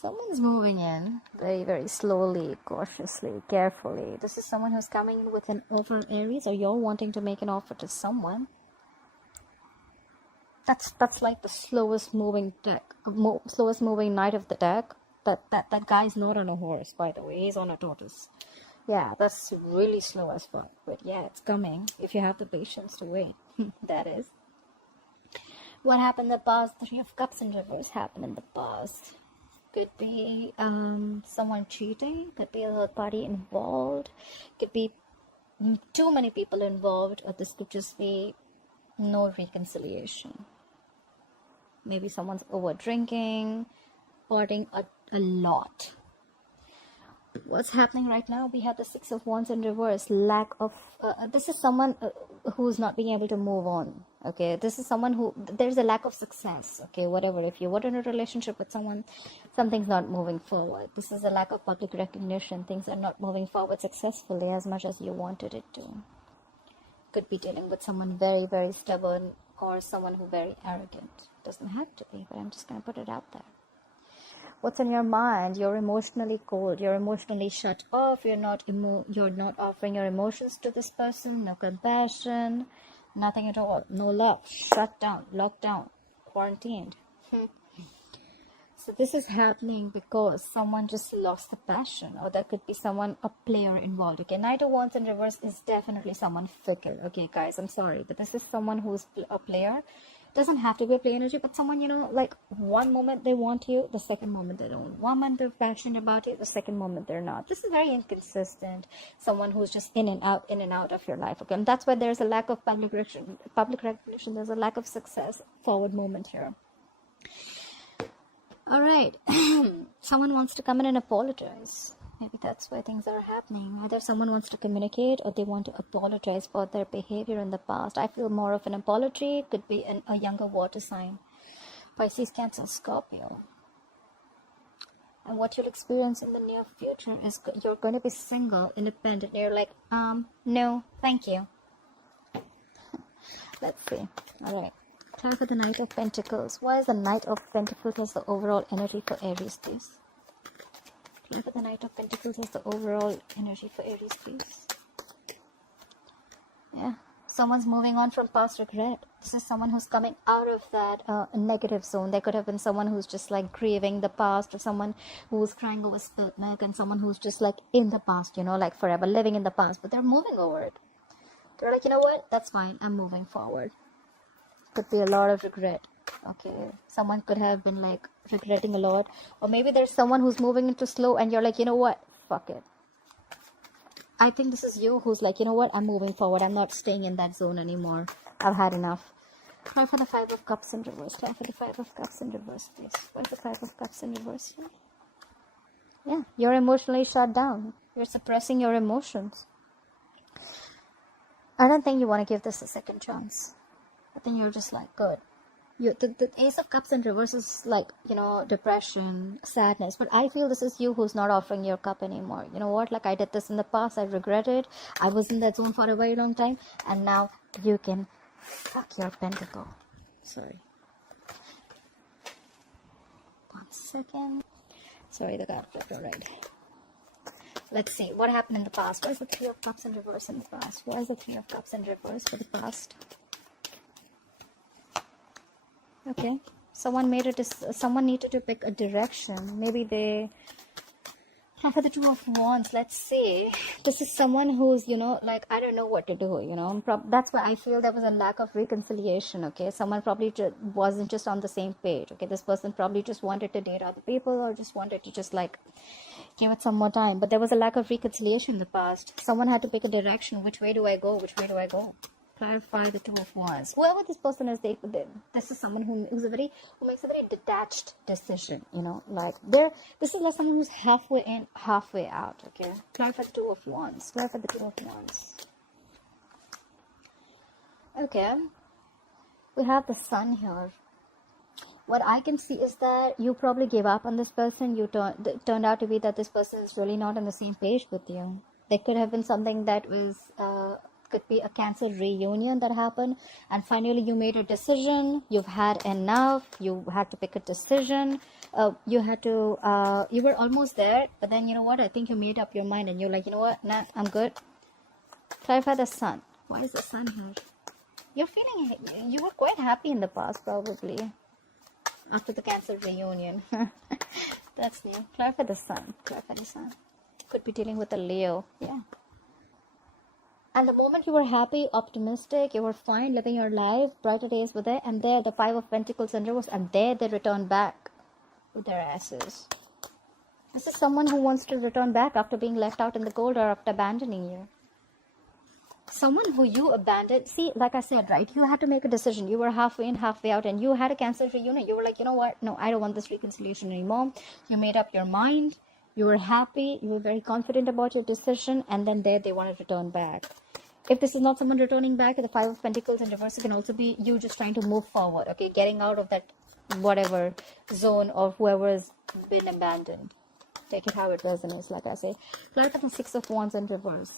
Someone's moving in very, very slowly, cautiously, carefully. This is someone who's coming in with an offer, Aries, or you're wanting to make an offer to someone. That's like the slowest moving deck, slowest moving knight of the deck. That guy's not on a horse, by the way. He's on a tortoise. Yeah, that's really slow as fuck. But yeah, it's coming if you have the patience to wait. That is. What happened in the past? The Three of Cups in reverse happened in the past. Could be someone cheating. Could be a third party involved. Could be too many people involved. Or this could just be no reconciliation. Maybe someone's over drinking, partying a lot. What's happening right now? We have the Six of Wands in reverse. Lack of this is someone who's not being able to move on. Okay, this is someone who there's a lack of success. Okay, whatever, if you were in a relationship with someone, something's not moving forward. This is a lack of public recognition. Things are not moving forward successfully as much as you wanted it to. Could be dealing with someone very, very stubborn, or someone who very arrogant. Doesn't have to be, but I'm just gonna put it out there. What's in your mind? You're emotionally cold. You're emotionally shut off. You're not offering your emotions to this person. No compassion. Nothing at all. No love. Shut down. Locked down. Quarantined. So this is happening because someone just lost the passion, or there could be someone, a player involved. Okay, Knight of Wands in reverse is definitely someone fickle. Okay, guys, I'm sorry, but this is someone who's a player. Doesn't have to be a play energy, but someone, like one moment they want you, the second moment they don't. One moment they're passionate about you, the second moment they're not. This is very inconsistent. Someone who's just in and out of your life. Okay, and that's why there's a lack of public recognition. There's a lack of success. Forward moment here. All right, someone wants to come in and apologize. Maybe that's why things are happening. Either someone wants to communicate, or they want to apologize for their behavior in the past. I feel more of an apology. Could be a younger water sign. Pisces, Cancer, Scorpio. And what you'll experience in the near future is you're going to be single, independent. You're like, no, thank you. Let's see. All right. Try for the Knight of Pentacles. Why is the Knight of Pentacles as the overall energy for Aries, please? Try for the Knight of Pentacles as the overall energy for Aries, please. Yeah. Someone's moving on from past regret. This is someone who's coming out of that negative zone. There could have been someone who's just like grieving the past, or someone who's crying over spilt milk, and someone who's just like in the past, like forever living in the past, but they're moving over it. They're like, you know what? That's fine. I'm moving forward. Could be a lot of regret. Okay, someone could have been like regretting a lot, or maybe there's someone who's moving into slow, and you're like, you know what? Fuck it. I think this is you who's like, you know what? I'm moving forward. I'm not staying in that zone anymore. I've had enough. Try for the Five of Cups in reverse. Try for the Five of Cups in reverse, please. Where's the Five of Cups in reverse here? Yeah, you're emotionally shut down. You're suppressing your emotions. I don't think you want to give this a second chance. I think you're just like, good. The Ace of Cups in reverse is like, depression, sadness. But I feel this is you who's not offering your cup anymore. You know what? Like, I did this in the past. I regret it. I was in that zone for a very long time. And now you can fuck your pentacle. Sorry. 1 second. Sorry, the card flipped. Alright. Let's see. What happened in the past? Why is the Three of Cups in reverse in the past? Why is the Three of Cups in reverse for the past? Okay, someone needed to pick a direction. Maybe they have the Two of Wands. Let's see. This is someone who's, like, I don't know what to do, that's why I feel there was a lack of reconciliation. Okay, someone probably wasn't just on the same page. Okay, this person probably just wanted to date other people, or just wanted to just like give it some more time. But there was a lack of reconciliation in the past. Someone had to pick a direction. Which way do I go? Which way do I go? Clarify the Two of Wands. Whoever this person is, this is someone who makes a very detached decision. Like this is like someone who's halfway in, halfway out. Okay, clarify the Two of Wands. Clarify the Two of Wands. Okay, we have the Sun here. What I can see is that you probably gave up on this person. Turned out to be that this person is really not on the same page with you. There could have been something that was could be a Cancer reunion that happened, and finally you made a decision. You've had enough. You had to pick a decision. You had to, you were almost there, but then you know what? I think you made up your mind and you're like, you know what? Nah, I'm good. Clarify the sun. Why is the sun here? You're feeling, you were quite happy in the past, probably. After the Cancer reunion. That's new. Clarify the sun. Clarify the sun. Could be dealing with a Leo. Yeah. And the moment you were happy, optimistic, you were fine, living your life, brighter days were there, and there the Five of Pentacles in reverse, and there they return back with their asses. This is someone who wants to return back after being left out in the cold or after abandoning you. Someone who you abandoned. See, like I said, right, you had to make a decision. You were halfway in, halfway out, and you had a Cancer reunion. You were like, you know what? No, I don't want this reconciliation anymore. You made up your mind. You were happy. You were very confident about your decision. And then there they want to return back. If this is not someone returning back, the Five of Pentacles in reverse, it can also be you just trying to move forward. Okay, getting out of that whatever zone of whoever has been abandoned. Take it how it resonates, like I say. Clarify the Six of Wands in reverse.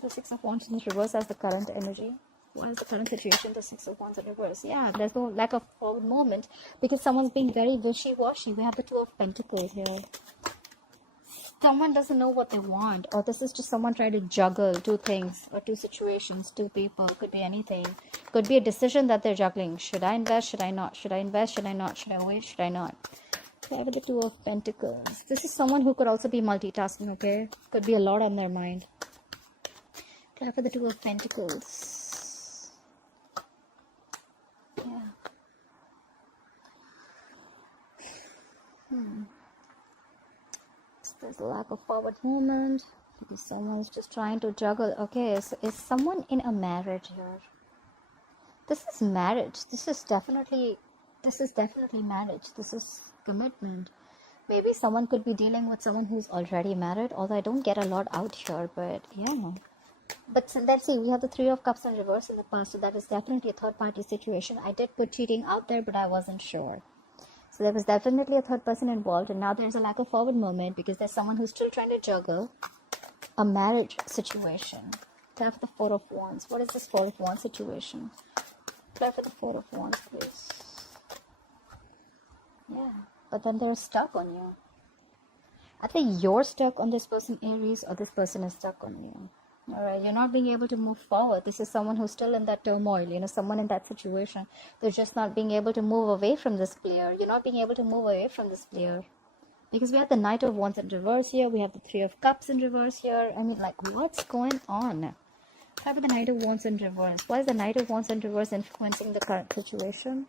The Six of Wands in reverse as the current energy. What is the current situation? The Six of Wands in reverse. Yeah, there's no lack of forward movement because someone's being very wishy-washy. We have the Two of Pentacles here. Someone doesn't know what they want, or this is just someone trying to juggle two things or two situations, two people. Could be anything. Could be a decision that they're juggling. Should I invest? Should I not? Should I invest? Should I not? Should I wait? Should I not? Okay, with the Two of Pentacles. This is someone who could also be multitasking, okay? Could be a lot on their mind. For the Two of Pentacles. Yeah. There's a lack of forward movement because someone's just trying to juggle. Okay, so is someone in a marriage here? This is marriage. This is definitely marriage. This is commitment. Maybe someone could be dealing with someone who's already married, although I don't get a lot out here, but yeah. But let's see, we have the Three of Cups in reverse in the past, so that is definitely a third party situation. I did put cheating out there, but I wasn't sure. So there was definitely a third person involved, and now there's a lack of forward movement because there's someone who's still trying to juggle a marriage situation. Try for the Four of Wands. What is this Four of Wands situation? Try for the Four of Wands, please. Yeah, but then they're stuck on you. I think you're stuck on this person, Aries, or this person is stuck on you. Alright, you're not being able to move forward. This is someone who's still in that turmoil, you know, someone in that situation. They're just not being able to move away from this player. You're not being able to move away from this player. Because we have the Knight of Wands in reverse here. We have the Three of Cups in reverse here. I mean, like, what's going on? How about the Knight of Wands in reverse? Why is the Knight of Wands in reverse influencing the current situation?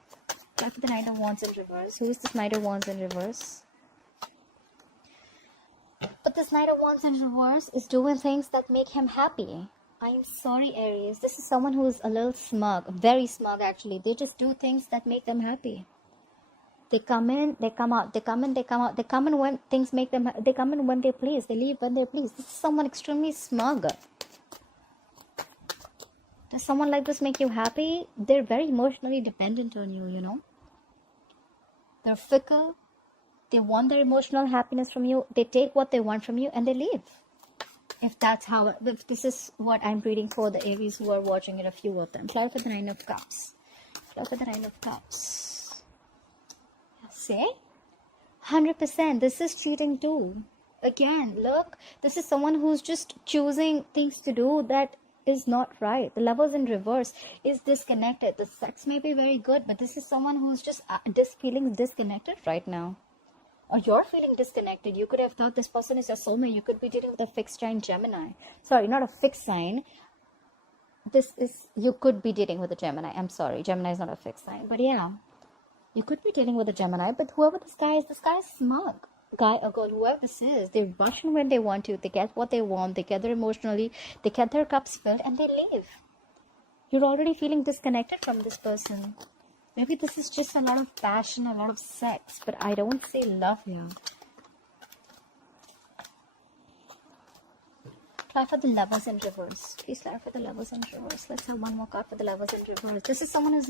How about the Knight of Wands in reverse? Who is this Knight of Wands in reverse? But this Knight of Wands in reverse is doing things that make him happy. I am sorry, Aries. This is someone who is a little smug. Very smug, actually. They just do things that make them happy. They come in, they come out. They come in, they come out. They come in when things make them... They come in when they please. They leave when they please. This is someone extremely smug. Does someone like this make you happy? They're very emotionally dependent on you, you know. They're fickle. They want their emotional happiness from you. They take what they want from you and they leave. If that's how, if this is what I'm reading for the Aries who are watching it, a few of them. Clarify the Nine of Cups. Clarify the Nine of Cups. See? 100%. This is cheating too. Again, look. This is someone who's just choosing things to do that is not right. The Lovers in reverse is disconnected. The sex may be very good, but this is someone who's just feeling disconnected right now. Or you're feeling disconnected. You could have thought this person is your soulmate. You could be dealing with a fixed sign Gemini. Sorry, not a fixed sign. You could be dealing with a Gemini. I'm sorry, Gemini is not a fixed sign. But yeah, you could be dealing with a Gemini. But whoever this guy is smug. Guy or girl, whoever this is, they rush in when they want to. They get what they want. They gather emotionally. They get their cups filled and they leave. You're already feeling disconnected from this person. Maybe this is just a lot of passion, a lot of sex, but I don't see love here. Try for the Lovers in reverse. Please try for the Lovers in reverse. Let's have one more card for the Lovers in reverse. This is someone who's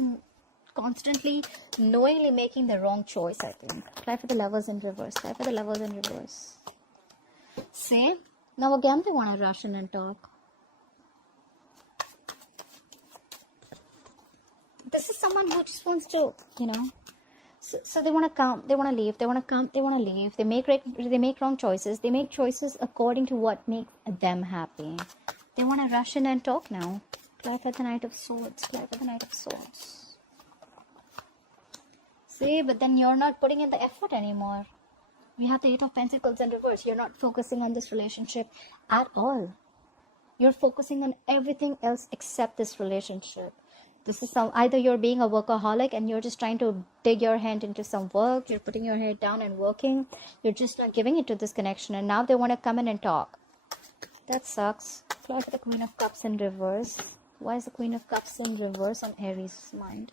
constantly, knowingly making the wrong choice, I think. Try for the Lovers in reverse. Try for the Lovers in reverse. See? Now again they want to rush in and talk. This is someone who just wants to, you know, So they want to come, they want to leave, they want to come, they want to leave. They make wrong choices. They make choices according to what makes them happy. They want to rush in and talk now. Clarify the Knight of Swords. Clarify the Knight of Swords. See, but then you're not putting in the effort anymore. We have the Eight of Pentacles in reverse. You're not focusing on this relationship at all. You're focusing on everything else except this relationship. This is either you're being a workaholic and you're just trying to dig your hand into some work. You're putting your head down and working. You're just not giving it to this connection. And now they want to come in and talk. That sucks. Clarify the Queen of Cups in reverse. Why is the Queen of Cups in reverse on Aries' mind?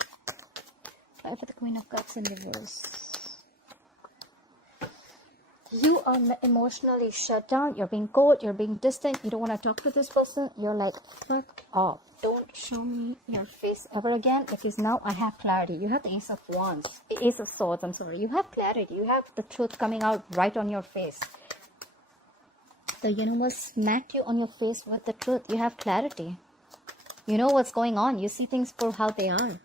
Clarify the Queen of Cups in reverse. You are emotionally shut down. You're being cold. You're being distant. You don't want to talk to this person. You're like, fuck off. Don't show me your face ever again, because now I have clarity. You have the Ace of Wands. Ace of Swords, I'm sorry. You have clarity. You have the truth coming out right on your face. The universe smacked you on your face with the truth. You have clarity. You know what's going on. You see things for how they are.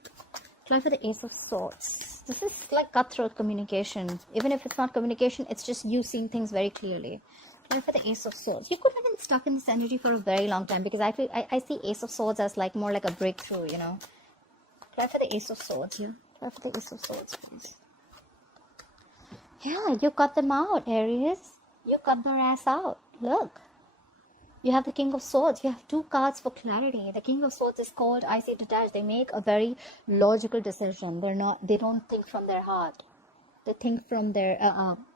Clarify the Ace of Swords. This is like cutthroat communication. Even if it's not communication, it's just you seeing things very clearly. Clarify the Ace of Swords. You could have been stuck in this energy for a very long time, because I see Ace of Swords as like more like a breakthrough, you know. Clarify the Ace of Swords here. Clarify the Ace of Swords, please. Yeah, you cut them out, Aries. You cut their ass out. Look. You have the King of Swords. You have two cards for clarity. The King of Swords is called, I see detached. They make a very logical decision. They don't think from their heart. They think from their,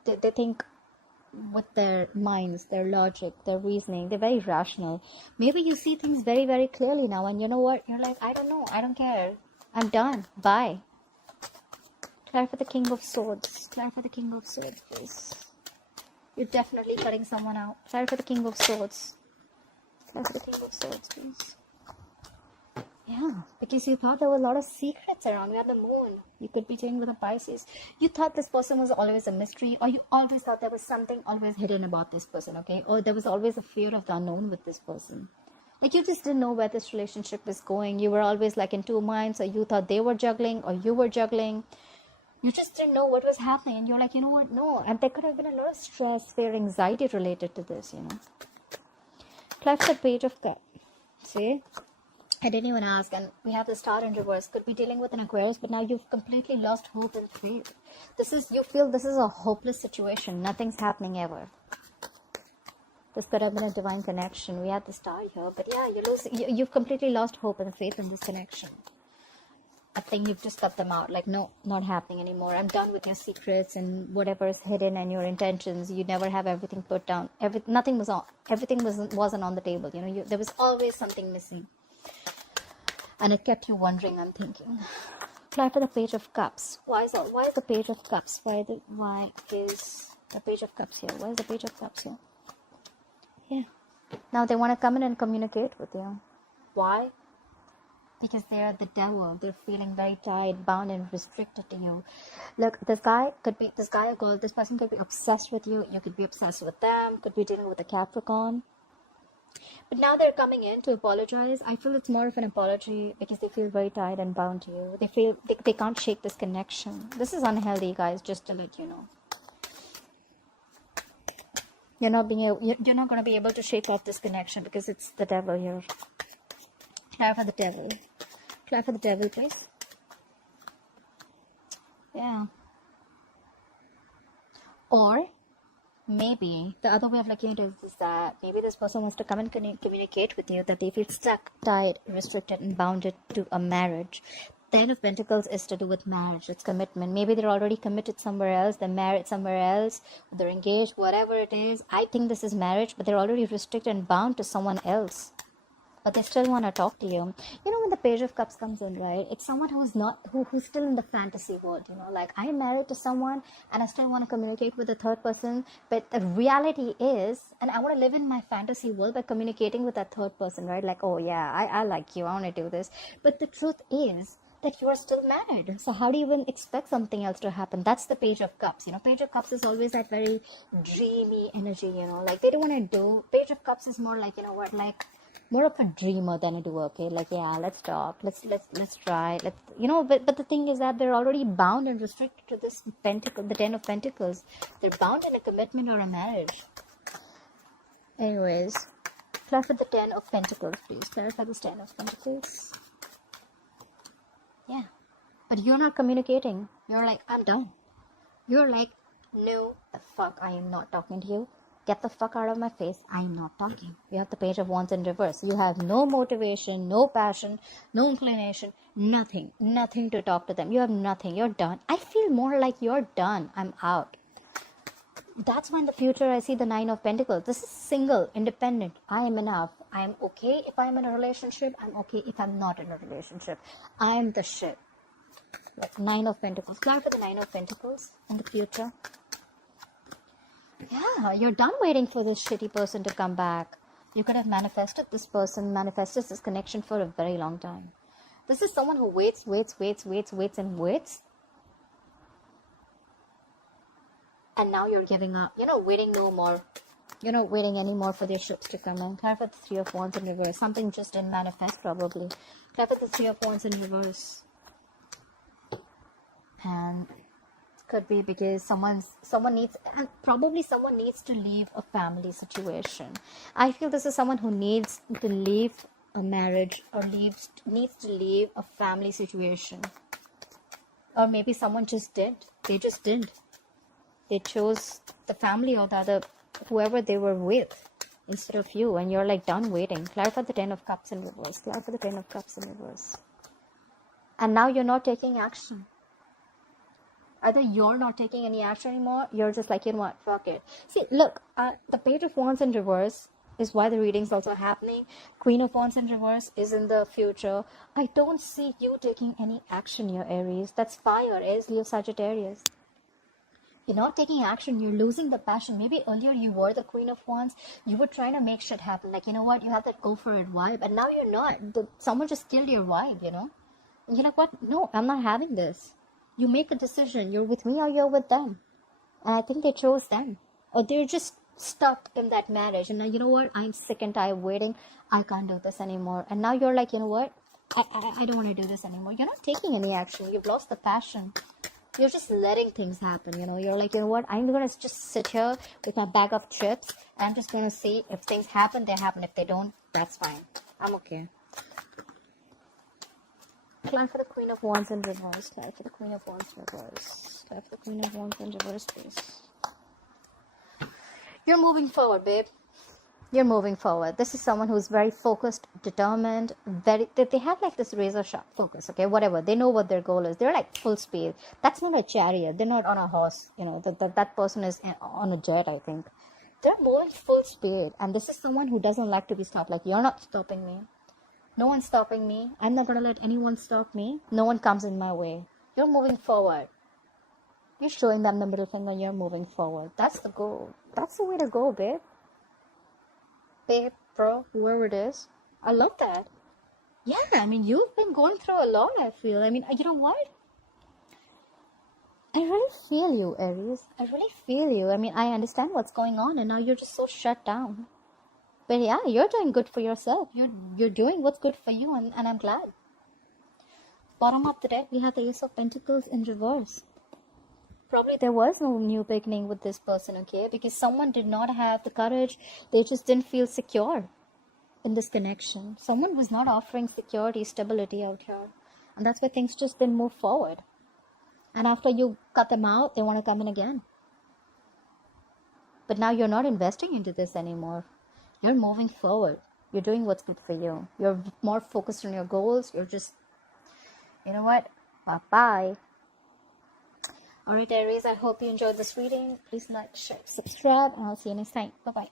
they think with their minds, their logic, their reasoning. They're very rational. Maybe you see things very, very clearly now. And you know what? You're like, I don't know. I don't care. I'm done. Bye. Clarify the King of Swords. Clarify the King of Swords, please. You're definitely cutting someone out. Clarify the King of Swords. Clarify the King of Swords, please. Yeah, because you thought there were a lot of secrets around. You had the moon. You could be dealing with a Pisces. You thought this person was always a mystery, or you always thought there was something always hidden about this person, okay? Or there was always a fear of the unknown with this person. Like you just didn't know where this relationship was going. You were always like in two minds, or you thought they were juggling, or you were juggling. You just didn't know what was happening. And you're like, you know what? No. And there could have been a lot of stress, fear, anxiety related to this, you know. Clarify the Page of Cups. See? I didn't even ask, and we have the Star in reverse. Could be dealing with an Aquarius, but now you've completely lost hope and faith. You feel this is a hopeless situation. Nothing's happening ever. This could have been a divine connection. We had the Star here, but yeah, you've completely lost hope and faith in this connection. I think you've just cut them out. Like, no, not happening anymore. I'm done with your secrets and whatever is hidden and your intentions. You never have everything put down. Everything wasn't on the table. You know, there was always something missing. And it kept you wondering, I'm thinking. Clarify the Page of Cups. Why is the Page of Cups? Why is the Page of Cups here? Why is the Page of Cups here? Yeah. Now they want to come in and communicate with you. Why? Because they are the devil. They're feeling very tied, bound, and restricted to you. Look, this guy or girl, this person could be obsessed with you. You could be obsessed with them. Could be dealing with a Capricorn. But now they're coming in to apologize. I feel it's more of an apology because they feel very tied and bound to you. They feel they can't shake this connection. This is unhealthy, guys, just to let you know. You're not going to be able to shake off this connection because it's the devil here. Clarify the devil. Clarify the devil, please. Yeah. Or maybe the other way of looking at it is that maybe this person wants to come and communicate with you that they feel stuck, tied, restricted, and bounded to a marriage. Ten of Pentacles is to do with marriage. It's commitment. Maybe they're already committed somewhere else. They're married somewhere else. They're engaged, whatever it is. I think this is marriage, but they're already restricted and bound to someone else. But they still want to talk to you. You know, when the Page of Cups comes in, right? It's someone who's still in the fantasy world, you know, like I'm married to someone and I still want to communicate with a third person. But the reality is, and I want to live in my fantasy world by communicating with that third person, right? Like, oh yeah, I like you. I want to do this. But the truth is that you are still married. So how do you even expect something else to happen? That's the Page of Cups. You know, Page of Cups is always that very dreamy energy, you know, like they don't want to do. Page of Cups is more like, you know what, like, more of a dreamer than a doer. Okay, like, yeah, let's talk, let's try, let's, you know. But the thing is that they're already bound and restricted to this pentacle, the 10 of Pentacles. They're bound in a commitment or a marriage. Anyways, clarify the 10 of Pentacles, please. Clarify this 10 of Pentacles. Yeah, but you're not communicating. You're like, I'm done. You're like, no, the fuck, I am not talking to you. Get the fuck out of my face. I am not talking. You have the Page of Wands in reverse. You have no motivation, no passion, no inclination, nothing. Nothing to talk to them. You have nothing. You're done. I feel more like you're done. I'm out. That's why in the future I see the 9 of Pentacles. This is single, independent. I am enough. I am okay if I'm in a relationship. I'm okay if I'm not in a relationship. I am the shit. Like 9 of Pentacles. Clarify the 9 of Pentacles in the future. Yeah, you're done waiting for this shitty person to come back. You could have manifested this person, manifested this connection for a very long time. This is someone who waits and waits. And now you're giving up. You're not waiting no more. You're not waiting anymore for their ships to come in. Clarify the 3 of Wands in reverse. Something just didn't manifest probably. Clarify the 3 of Wands in reverse. And could be because someone needs, and probably someone needs to leave a family situation. I feel this is someone who needs to leave a marriage or needs to leave a family situation. Or maybe someone just did. They just did. They chose the family or the other, whoever they were with, instead of you, and you're like done waiting. Clarify the 10 of Cups in reverse. Clarify the 10 of Cups in reverse. And now you're not taking action. Either you're not taking any action anymore, you're just like, you know what, fuck it. See, look, the Page of Wands in reverse is why the reading's also happening. Queen of Wands in reverse is in the future. I don't see you taking any action here, Aries. That's fire, Aries, Leo, Sagittarius. You're not taking action. You're losing the passion. Maybe earlier you were the Queen of Wands. You were trying to make shit happen. Like, you know what, you have that go for it vibe. And now you're not. Someone just killed your vibe, you know. And you're like, what? No, I'm not having this. You make a decision. You're with me or you're with them. And I think they chose them. Or they're just stuck in that marriage. And now, you know what? I'm sick and tired of waiting. I can't do this anymore. And now you're like, you know what? I don't want to do this anymore. You're not taking any action. You've lost the passion. You're just letting things happen, you know. You're like, you know what? I'm going to just sit here with my bag of chips. I'm just going to see if things happen, they happen. If they don't, that's fine. I'm okay. Clarify the Queen of Wands in reverse. Clarify the Queen of Wands in reverse. Clarify the Queen of Wands in reverse, please. You're moving forward, babe. You're moving forward. This is someone who's very focused, determined, they have like this razor sharp focus, okay? Whatever. They know what their goal is. They're like full speed. That's not a chariot. They're not on a horse, you know. That person is on a jet, I think. They're moving full speed. And this is someone who doesn't like to be stopped. Like, you're not stopping me. No one's stopping me. I'm not going to let anyone stop me. No one comes in my way. You're moving forward. You're showing them the middle finger. You're moving forward. That's the goal. That's the way to go, babe. Babe, bro, whoever it is. I love that. Yeah, I mean, you've been going through a lot, I feel. I mean, you know what? I really feel you, Aries. I really feel you. I mean, I understand what's going on, and now you're just so shut down. But yeah, you're doing good for yourself. You're doing what's good for you, and I'm glad. Bottom of the deck, we have the Ace of Pentacles in reverse. Probably there was no new beginning with this person, okay? Because someone did not have the courage. They just didn't feel secure in this connection. Someone was not offering security, stability out here. And that's why things just didn't move forward. And after you cut them out, they want to come in again. But now you're not investing into this anymore. You're moving forward. You're doing what's good for you. You're more focused on your goals. You're just, you know what? Bye-bye. Alright, Aries, I hope you enjoyed this reading. Please like, share, subscribe, and I'll see you next time. Bye-bye.